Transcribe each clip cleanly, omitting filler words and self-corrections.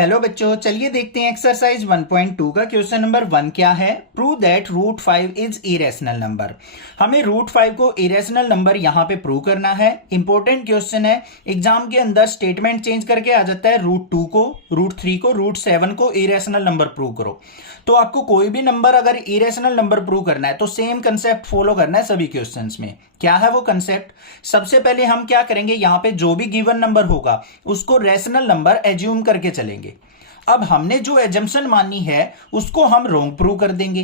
Hello बच्चों, चलिए देखते हैं एक्सरसाइज 1.2 का क्वेश्चन नंबर 1 क्या है। Prove that root 5 is irrational number. हमें रूट 5 को इरेशनल नंबर यहां पे प्रूव करना है। इंपॉर्टेंट क्वेश्चन है, एग्जाम के अंदर स्टेटमेंट चेंज करके आ जाता है रूट 2 को, रूट 3 को, रूट 7 को इरेशनल नंबर प्रूव करो। तो आपको कोई भी नंबर अगर इरेशनल नंबर प्रूव करना है तो सेम कंसेप्ट फॉलो करना है सभी क्वेश्चंस में। क्या है वो कंसेप्ट? सबसे पहले हम क्या करेंगे, यहां पे जो भी गिवन नंबर होगा उसको रेशनल नंबर एज्यूम करके चलेंगे। अब हमने जो एजम्पशन मानी है उसको हम रॉन्ग प्रूव कर देंगे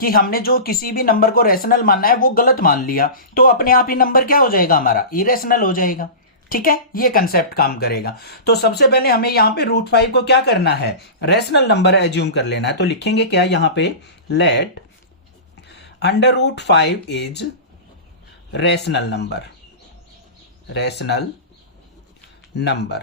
कि हमने जो किसी भी नंबर को रेशनल मानना है वो गलत मान लिया, तो अपने आप ही नंबर क्या हो जाएगा, हमारा इरेशनल हो जाएगा। ठीक है, ये कंसेप्ट काम करेगा। तो सबसे पहले हमें यहां पे रूट 5 को क्या करना है, रेशनल नंबर एज्यूम कर लेना है। तो लिखेंगे क्या यहां पे, let under root 5 is rational number, rational number.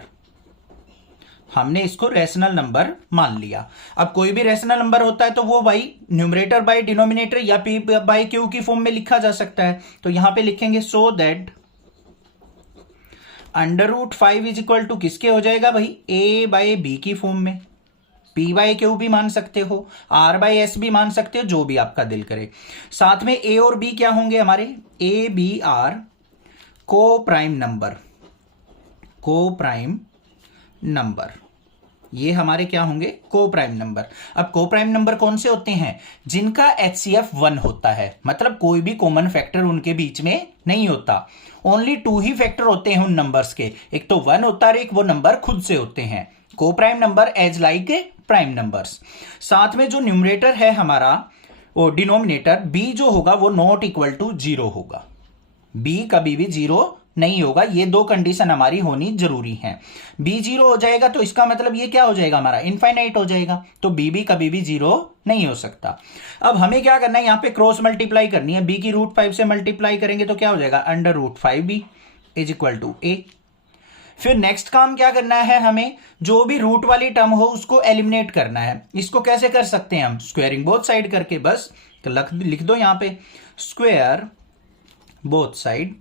हमने इसको रेशनल नंबर मान लिया। अब कोई भी रेशनल नंबर होता है तो वो बाई न्यूमरेटर बाई डिनोमिनेटर या पी बाई क्यू की फॉर्म में लिखा जा सकता है। तो यहां पे लिखेंगे so that under root 5 is equal to किसके हो जाएगा भाई, ए बाई बी की फॉर्म में। पी बाई क्यू भी मान सकते हो, आर बाई एस भी मान सकते हो, जो भी आपका दिल करे। साथ में ए और बी क्या होंगे हमारे, ए बी आर को प्राइम नंबर, को प्राइम नंबर। ये हमारे क्या होंगे, को प्राइम नंबर। अब को प्राइम नंबर कौन से होते हैं, जिनका HCF 1 होता है, मतलब कोई भी कॉमन फैक्टर उनके बीच में नहीं होता। ओनली 2 ही फैक्टर होते हैं उन नंबर्स के, एक तो 1 होता है, एक वो नंबर खुद से होते हैं। को prime number as like prime numbers. साथ में जो न्यूमरेटर है हमारा, वो डिनोमिनेटर बी जो होगा वो नॉट इक्वल टू 0 होगा। बी कभी भी 0 नहीं होगा। ये दो कंडीशन हमारी होनी जरूरी है। बी 0 हो जाएगा तो इसका मतलब ये क्या हो जाएगा, हमारा इनफाइनाइट हो जाएगा। तो बी भी कभी भी 0 नहीं हो सकता। अब हमें क्या करना है, यहां पे क्रॉस मल्टीप्लाई करनी है। बी की रूट 5 से मल्टीप्लाई करेंगे तो क्या हो जाएगा, under root 5b is equal to A. फिर नेक्स्ट काम क्या करना है, हमें जो भी रूट वाली टर्म हो उसको एलिमिनेट करना है। इसको कैसे कर सकते हैं हम, स्क्वेयरिंग बोथ साइड करके। बस लिख दो यहां पे square both side.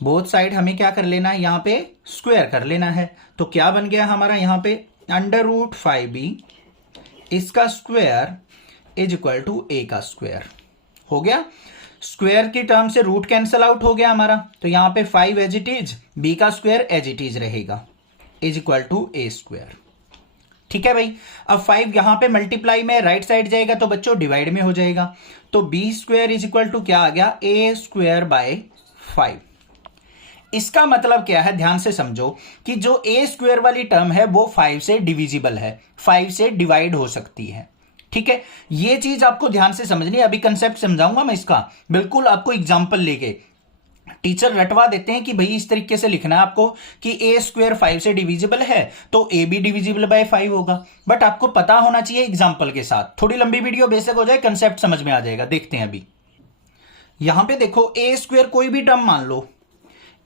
Both side हमें क्या कर लेना है, यहां पे स्क्वायर कर लेना है। तो क्या बन गया हमारा यहां पे, अंडर रूट 5b इसका स्क्वायर इज इक्वल टू ए का स्क्वायर हो गया। स्क्वायर की टर्म से रूट कैंसल आउट हो गया हमारा। तो यहां पे 5 एज इट इज, बी का स्क्वायर एज इट इज रहेगा, is equal to A square. ठीक है भाई। अब 5 यहां पे मल्टीप्लाई में राइट साइड जाएगा तो बच्चों डिवाइड में हो जाएगा। तो B square is equal to क्या आ गया, ए स्क्वायर बाय 5। इसका मतलब क्या है, ध्यान से समझो कि जो ए स्क्वायर वाली टर्म है वो 5 से डिविजिबल है, 5 से डिवाइड हो सकती है। ठीक है, ये चीज आपको ध्यान से समझनी है। अभी कंसेप्ट समझाऊंगा मैं इसका, बिल्कुल आपको एग्जांपल लेके। टीचर रटवा देते हैं कि भाई इस तरीके से लिखना है आपको कि ए स्क्वायर 5 से डिविजिबल है तो ए भी डिविजिबल बाय 5 होगा। बट आपको पता होना चाहिए एग्जाम्पल के साथ। थोड़ी लंबी वीडियो बेशक हो जाए, कंसेप्ट समझ में आ जाएगा। देखते हैं अभी यहां पे देखो, ए स्क्वायर कोई भी टर्म मान लो,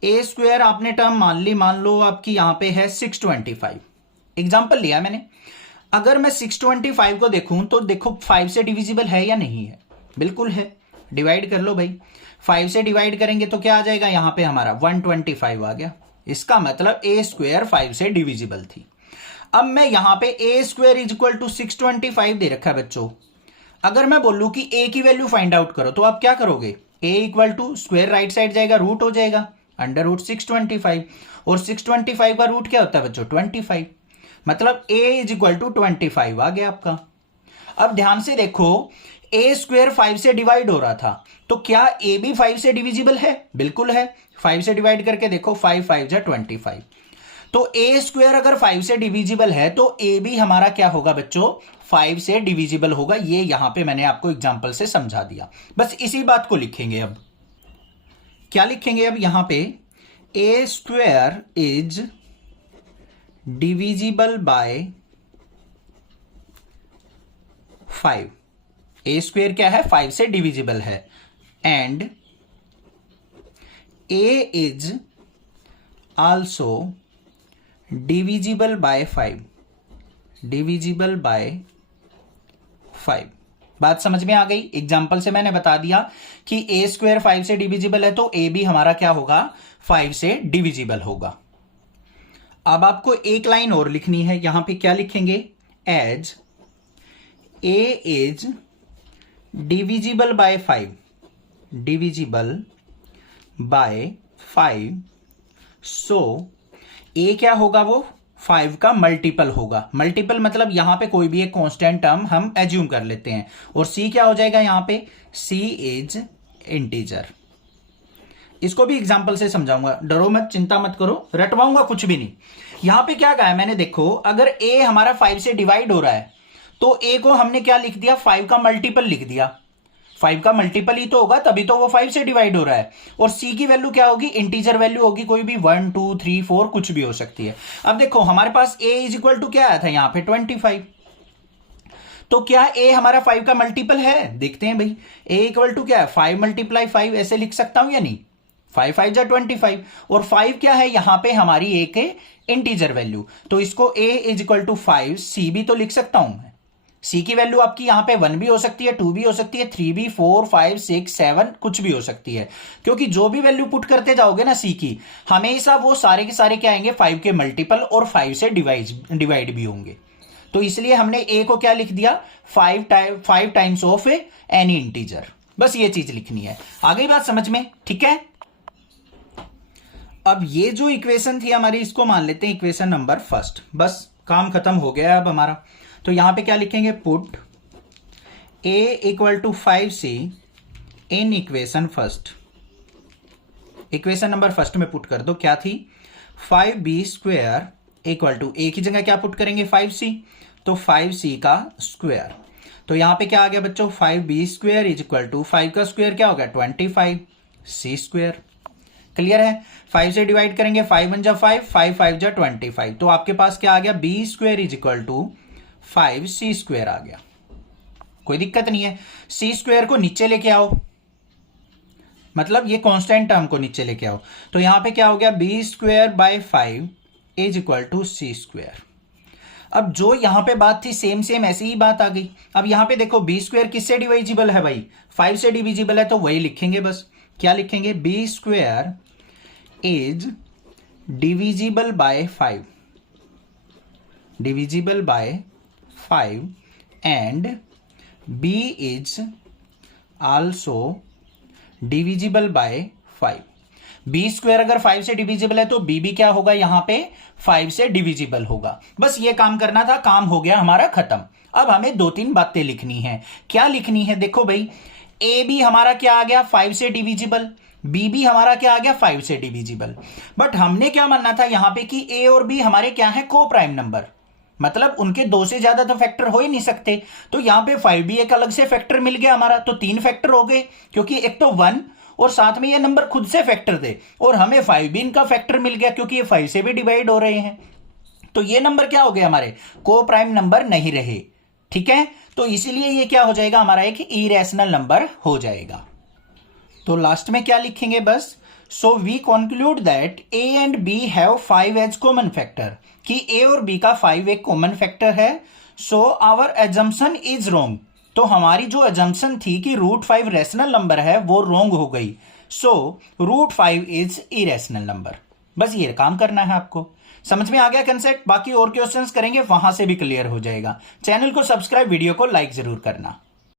ए स्क्वायर आपने टर्म मान ली, मान लो आपकी यहां पे है 625। एग्जाम्पल लिया मैंने। अगर मैं 625 को देखूं तो देखो 5 से डिविजिबल है या नहीं है, बिल्कुल है। डिवाइड कर लो भाई, 5 से डिवाइड करेंगे तो क्या आ जाएगा, यहां पे हमारा 125 आ गया। इसका मतलब ए स्क्वायर 5 से डिविजिबल थी। अब मैं यहां पे A square is equal to 625 दे रखा है बच्चों। अगर मैं बोलूं कि ए की वैल्यू फाइंड आउट करो तो आप क्या करोगे, A equal to square right side जाएगा, रूट हो जाएगा अंडर रूट 625। और 625 का रूट क्या होता है बच्चों, 25। मतलब a इज इक्वल टू 25 आ गया आपका। अब ध्यान से देखो, a स्क्वायर 5 से डिवाइड हो रहा था तो क्या a भी 5 से डिविजिबल है, बिल्कुल है। 5 से डिवाइड करके देखो, 5 5 जा 25। तो a स्क्वायर अगर 5 से डिविजिबल है तो a भी हमारा क्या होगा बच्चों, 5 से डिविजिबल होगा। ये यहां पे मैंने आपको एग्जांपल से समझा दिया। बस इसी बात को लिखेंगे। अब क्या लिखेंगे, अब यहां पे A square is divisible by 5। A square क्या है, 5 से डिविजिबल है। And A is also divisible by 5, divisible by 5। बात समझ में आ गई। एग्जाम्पल से मैंने बता दिया कि ए स्क्वायर 5 से डिविजिबल है तो ए भी हमारा क्या होगा, 5 से डिविजिबल होगा। अब आपको एक लाइन और लिखनी है, यहां पे क्या लिखेंगे, as A is divisible by 5, divisible by 5, so A क्या होगा, वो 5 का मल्टीपल होगा। मल्टीपल मतलब यहां पे कोई भी एक कांस्टेंट टर्म हम एज्यूम कर लेते हैं, और सी क्या हो जाएगा यहां पे, सी इज इंटीजर। इसको भी एग्जांपल से समझाऊंगा, डरो मत, चिंता मत करो, रटवाऊंगा कुछ भी नहीं। यहां पे क्या कहा है मैंने, देखो अगर ए हमारा 5 से डिवाइड हो रहा है तो ए को हमने क्या लिख दिया, 5 का मल्टीपल लिख दिया। 5 का मल्टीपल ही तो होगा, तभी तो वो 5 से डिवाइड हो रहा है। और सी की वैल्यू क्या होगी, इंटीजर वैल्यू होगी, कोई भी 1 2 3 4 कुछ भी हो सकती है। अब देखो हमारे पास ए इज इक्वल टू क्या आया था यहां पे, 25। तो क्या ए हमारा 5 का मल्टीपल है, देखते हैं भाई। ए इक्वल टू क्या है, 5 मल्टीप्लाई 5, ऐसे लिख सकता हूं या नहीं, 5 5 जा 25, और 5 क्या है यहां पे हमारी ए के इंटीजर वैल्यू, तो इसको ए इज इक्वल टू 5 सी भी तो लिख सकता हूं मैं। सी की वैल्यू आपकी यहां पे 1 भी हो सकती है, 2 भी हो सकती है, 3 भी, 4 5 6 7 कुछ भी हो सकती है, क्योंकि जो भी वैल्यू पुट करते जाओगे ना सी की, हमेशा वो सारे के सारे क्या आएंगे, 5 के मल्टीपल और 5 से डिवाइड भी होंगे। तो इसलिए हमने ए को क्या लिख दिया, 5 टाइम्स ऑफ एनी इंटीजर। बस ये चीज लिखनी है, आ गई बात समझ में, ठीक है। अब ये जो इक्वेशन थी हमारी, इसको मान लेते हैं इक्वेशन नंबर फर्स्ट, बस काम खत्म हो गया अब हमारा। तो यहां पे क्या लिखेंगे, put a equal to 5c in equation first. Equation number first में पुट कर दो, क्या थी, 5b स्क्वायर इक्वल टू, ए की जगह क्या पुट करेंगे, 5c, तो 5c का स्क्वायर। तो यहां पे क्या आ गया बच्चों, 5b square is equal to 5 का स्क्वायर क्या होगा, 25c स्क्वायर। क्लियर है, 5 से डिवाइड करेंगे, 5 1 जा 5, 5 5 जा 25, तो आपके पास क्या आ गया, b square is equal to 5c square आ गया। कोई दिक्कत नहीं है, c स्क्वायर को नीचे लेके आओ, मतलब ये कांस्टेंट टर्म को नीचे लेके आओ, तो यहां पे क्या हो गया, b square by 5 is equal to c square. अब जो यहां पे बात थी सेम सेम ऐसी ही बात आ गई। अब यहां पे देखो b स्क्वायर किससे डिविजिबल है भाई, 5 से डिविजिबल है, तो वही लिखेंगे बस। क्या लिखेंगे, b square is divisible by 5, divisible by 5 and b is also divisible by 5। b square अगर 5 से डिविजिबल है तो b भी क्या होगा, यहां पे 5 से डिविजिबल होगा। बस ये काम करना था, काम हो गया हमारा खत्म। अब हमें 2-3 बातें लिखनी है। क्या लिखनी है, देखो भाई, a भी हमारा क्या आ गया, 5 से डिविजिबल, b भी हमारा क्या आ गया, 5 से डिविजिबल। बट हमने क्या मानना था यहां पे कि a और b हमारे क्या है, को प्राइम नंबर, मतलब उनके 2 से ज्यादा तो फैक्टर हो ही नहीं सकते। तो यहां पे 5 भी एक अलग से फैक्टर मिल गया हमारा, तो 3 फैक्टर हो गए, क्योंकि एक तो 1 और साथ में ये नंबर खुद से फैक्टर दे, और हमें 5 भी इनका फैक्टर मिल गया क्योंकि ये 5 से भी डिवाइड हो रहे हैं। तो ये नंबर क्या हो गए हमारे, को प्राइम नंबर नहीं रहे, ठीक है। तो इसीलिए ये क्या हो जाएगा, हमारा एक इरेशनल नंबर हो जाएगा। तो लास्ट में क्या लिखेंगे बस, so we conclude that a and b have 5 as common factor, कि a और b का 5 एक कॉमन फैक्टर है। So our assumption is wrong, तो हमारी जो एजम्पशन थी कि √5 रैशनल नंबर है वो रॉन्ग हो गई। सो √5 इज इरेशनल नंबर। बस ये काम करना है आपको। समझ में आ गया कंसेप्ट, बाकी और क्वेश्चंस करेंगे वहां से भी क्लियर हो जाएगा। चैनल को सब्सक्राइब, वीडियो को लाइक जरूर करना।